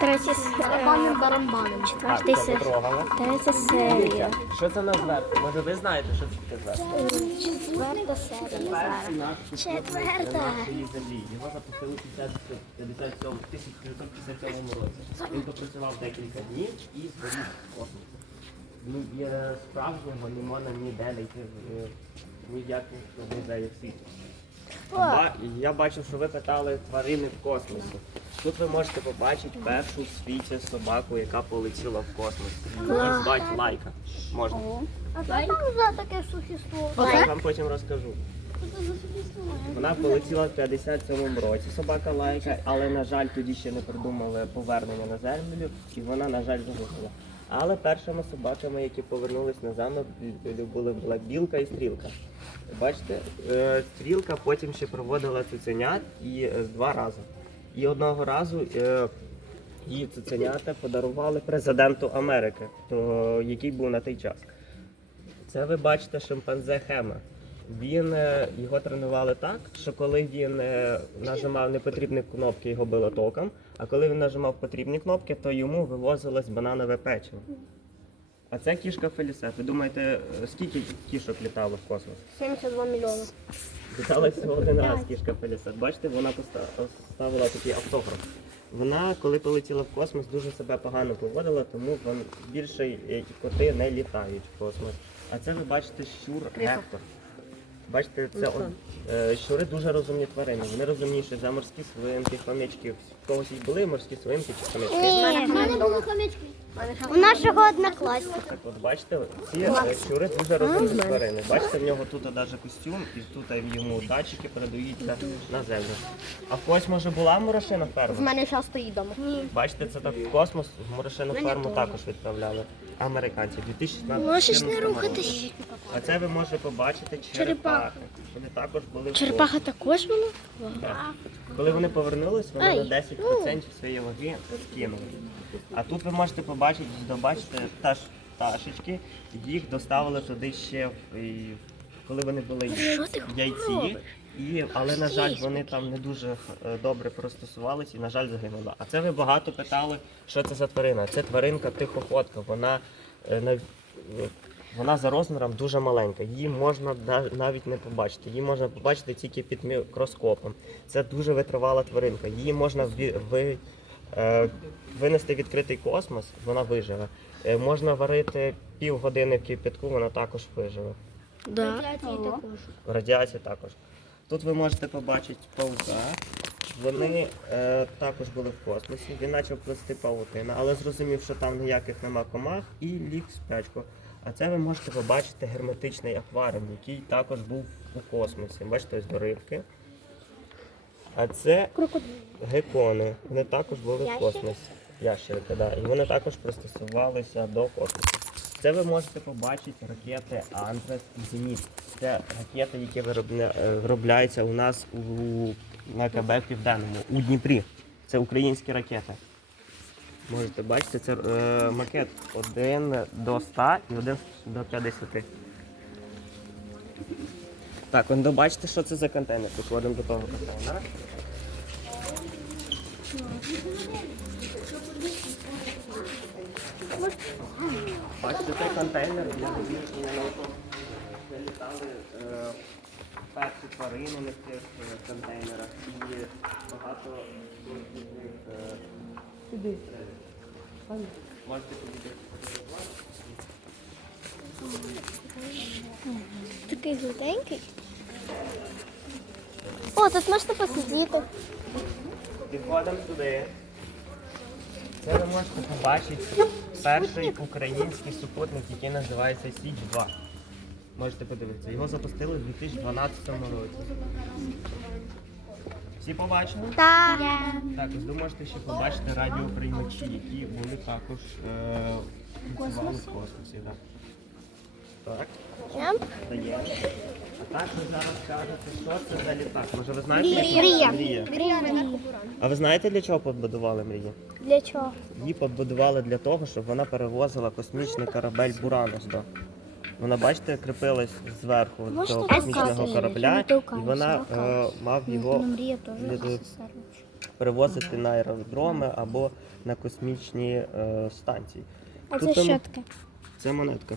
Третя Барабаним барабаном. четвертий це се- потрогали. третя серія. Що це на зверху? Може ви знаєте, що це таке зверху? Четверта серія. Четверта. нашої землі. Його запустили у 1957 1957 році. Він попрацював декілька днів і згорів в космос. Ну, є справжнього не можна ніде знайти е, ні в яких музеях світу. Ба- Я бачив, що ви питали тварини в космосі. Тут ви можете побачити першу в світі собаку, яка полетіла в космос. Її звати Лайка. Можна. А що там за таке существо? Я вам потім розкажу. Вона полетіла в 57-му році, собака лайка, але, на жаль, тоді ще не придумали повернення на землю, і вона, на жаль, загинула. Але першими собаками, які повернулись на замок, були була білка і стрілка. Бачите, е, стрілка потім ще проводила цуценят і е, два рази. І одного разу е, її цуценята подарували президенту Америки, який був на той час. Це ви бачите шимпанзе Хема. Він е, його тренували так, що коли він е, нажимав непотрібні кнопки, його било током, а коли він нажимав потрібні кнопки, то йому вивозилось бананове печиво. А це кішка Фелісет. Ви думаєте, е, скільки кішок літало в космос? 72 мільйони. Літала всього один раз кішка Фелісет. Бачите, вона поставила такий автограф. Вона, коли полетіла в космос, дуже себе погано поводила, тому більше коти не літають в космос. А це ви бачите щур Гектор. Бачите, це от, е, щури дуже розумні тварини. Вони розумніші за морські свинки, хомячки. В когось і були морські свинки чи хомячки. У мене були хомячки. У нашого однокласника. Так от бачите, ці е, щури дуже розумні тварини. Бачите, в нього тут навіть костюм, і тут йому датчики передаються на землю. А в когось може була мурашина В ферма? мене зараз стоїть вдома. Бачите, це так в космос в мурашину ферму також відправляли. Американці в 2016 Можеш не рухатись. А це ви можете побачити черепахи. Вони також були в Черепаха також була? Так. Коли вони повернулись, вони Ай. на 10% своєї ваги скинули. А тут ви можете побачити, добачити пташ, пташечки, їх доставили туди ще, в- коли вони були яйці. І, але, на жаль, вони там не дуже е, добре пристосувалися і, на жаль, загинули. А це ви багато питали, що це за тварина. Це тваринка тихоходка. Вона, е, е, вона за розміром дуже маленька. Її можна навіть не побачити. Її можна побачити тільки під мікроскопом. Це дуже витривала тваринка. Її можна ви, винести в відкритий космос, вона виживе. Можна варити півгодини в кипятку, вона також виживе. Да. Радіація також. Тут ви можете побачити паука. Вони е, також були в космосі. Він почав плести павутину, але зрозумів, що там ніяких нема комах і ліг в спячку. А це ви можете побачити герметичний акваріум, який також був у космосі. Бачите, ось до рибки. А це гекони. Вони також були в космосі. Ящерки, да. І вони також пристосувалися до космосу. Це ви можете побачити ракети Антрес і Зеніт. Це ракети, які е, виробляються у нас у... на КБ Південному, у Дніпрі. Це українські ракети. Можете бачити, це е, макет 1 до 100 і 1 до 50. Так, он добачите, що це за контейнер. Підходимо до того контейнера. Бачите, цей контейнер для перші тварини на цих контейнерах. Такий жовтенький. О, тут можна посидіти. Підходимо сюди. Це ви можете побачити перший український супутник, який називається Січ 2. Можете подивитися. Його запустили в 2012 році. Всі побачили? Так. Так, ось ви можете ще побачити радіоприймачі, які були також е, працювали в космосі. Так. Так, даємо. А так ви зараз скажете, що це за літак. Може ви знаєте? Мрія. Мрія. А ви знаєте, для чого побудували мрію? Для чого? Її побудували для того, щоб вона перевозила космічний корабель Буранос. до. Вона, бачите, кріпилась зверху Можна до так космічного корабля, і вона е, мав його Мрія теж СССР. перевозити на аеродроми або на космічні е, станції. А Тут це там- що таке? Це монетка.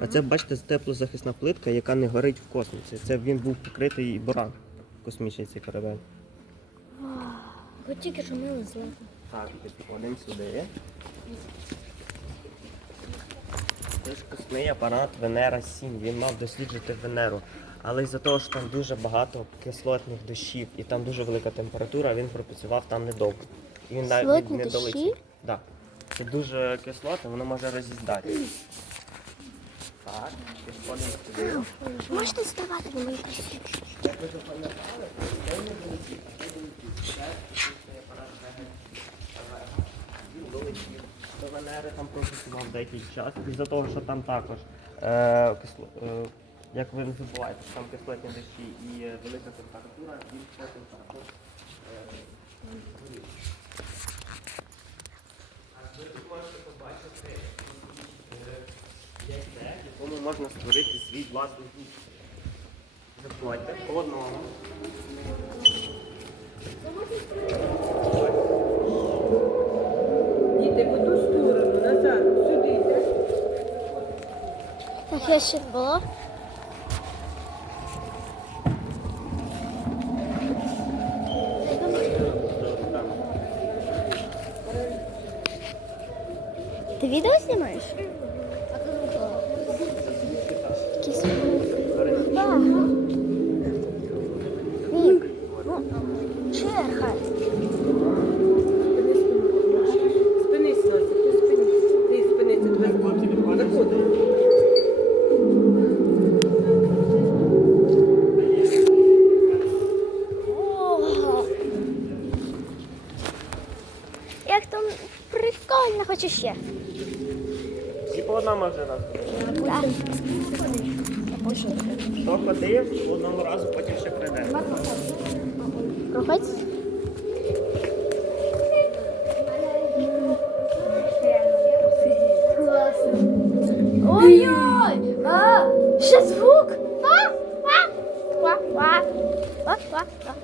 А це, бачите, теплозахисна плитка, яка не горить в космосі. Це він був покритий буран космічний цей корабель. От тільки що мили злато. Так, підходимо сюди. Це ж космий апарат Венера 7. Він мав досліджувати Венеру. Але із-за того, що там дуже багато кислотних дощів і там дуже велика температура, він пропрацював там недовго. І він навіть не долетів. Да. Це дуже кислоте, воно може роз'їздати. Можете ставати на мої красиві? До Венери, там пропрацював деякий час. Із-за того, що там також, е, кисло, е, як ви не забуваєте, що там кислотні дощі і е, велика температура, він потім також е, горів. А ви тут можете побачити яйце, в якому можна створити свій власний дух. Заходьте по одному. Діти в одну сторону, назад, сюди йдеш. Так, я ще було. Ти відео знімаєш? По одному вже раз. Хто ходив, по одному разу потім ще прийде. Проходь. Ой-ой! А, ще звук! А, а, ва, ва, ва, ва, ва.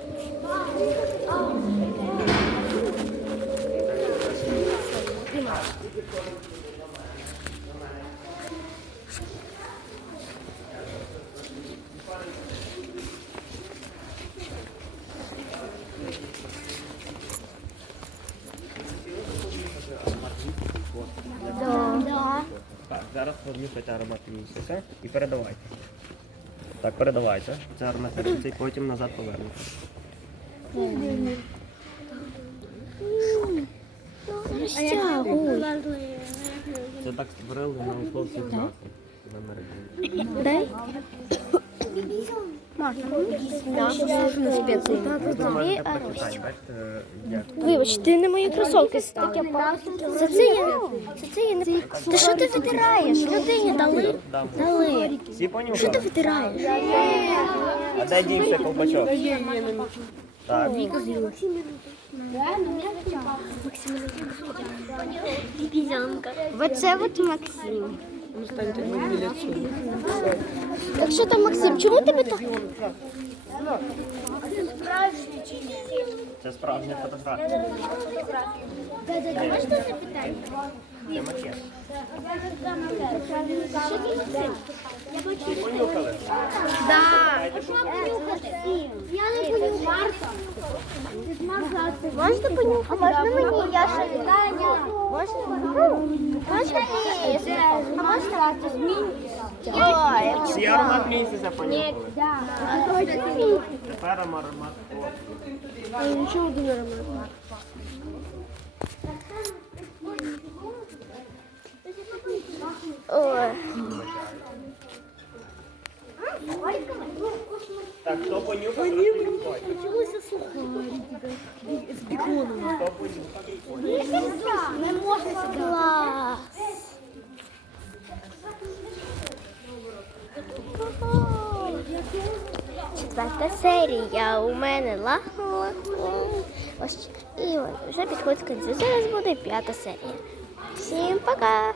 Так, зараз місяця і передавайте. Так, передавайте. Це аромат місяця і потім назад повернете. Це так створили науковці в нас в Америці. Дай. Прочитати, бачите, як. Вибач, ти не мої кросовки став. За це я, за це я не... Та що ти витираєш? Людині дали. Дали. Що ти витираєш? А де дівся ковбачок? Так. Оце от Максим. Ну, станьте біля цього. Так що там, Максим, чому тебе так? Це справжня фотографія. Можна запитати? Понюхали? Я не буду Марса. Можна понюхати? Можна мені? Я ще Можна? Можна мені? А можна? Ой, Всі аромат місяця понюхали. Тепер аромат. Нічого не аромат. Ой. Так, хто понюхав, розповідь. Почалося сухарі з біконом. Хто понюхав? Не можна сюди. Клас. Четверта серія у мене. Ось і от вже підходить кінцю. Зараз буде п'ята серія. Всім пока!